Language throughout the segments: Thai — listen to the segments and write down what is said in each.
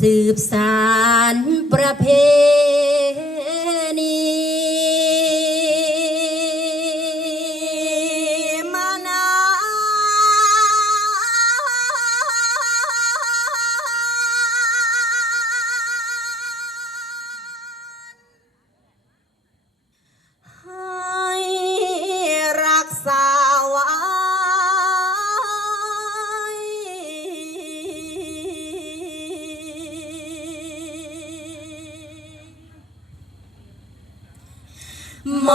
สืบสารประเพณี ม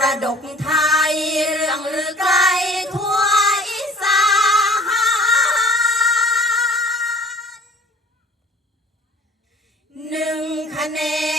รดกไทยเรื่องหรือไกลทั่วอีสานหนึ่งคะแนน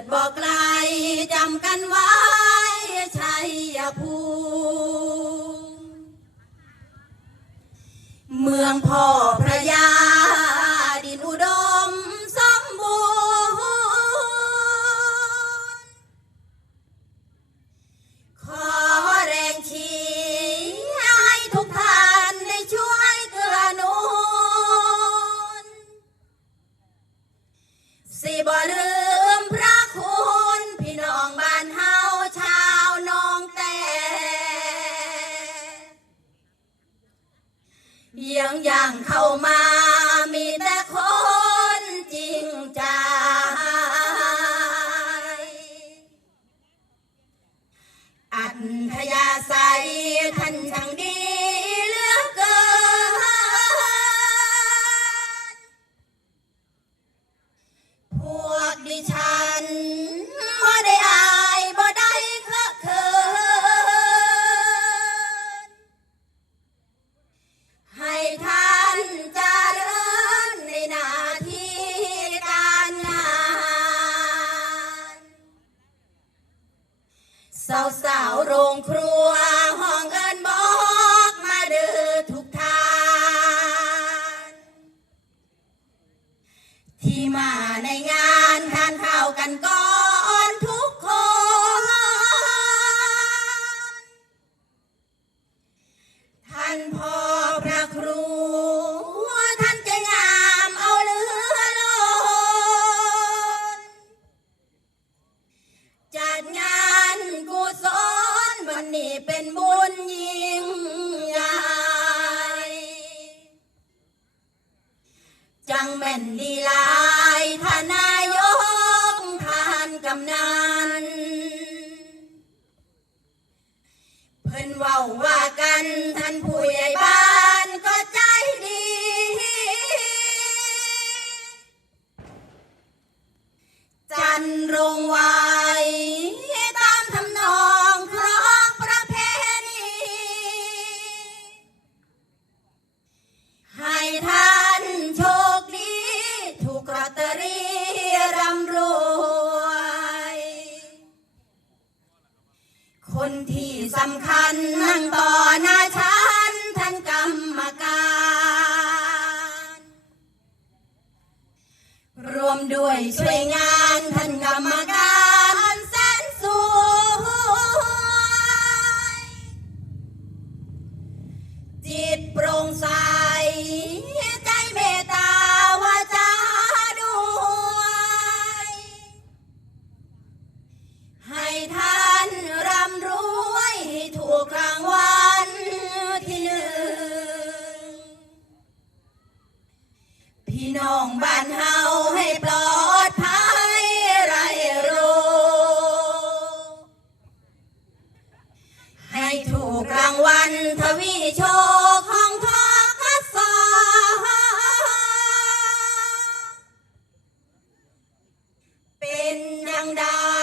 ดบอกไกลจำกันไว้ชัยภูมิเมืองพ่อ ครัว จังแม่นดีลายทานายกทานกำนันเพิ่นเว้าว่ากันท่านผู้ นที่สำคัญนั่งต่อหน้าฉันท่านกรรมการ รวมด้วยช่วยงานท่านกรรมการ 当当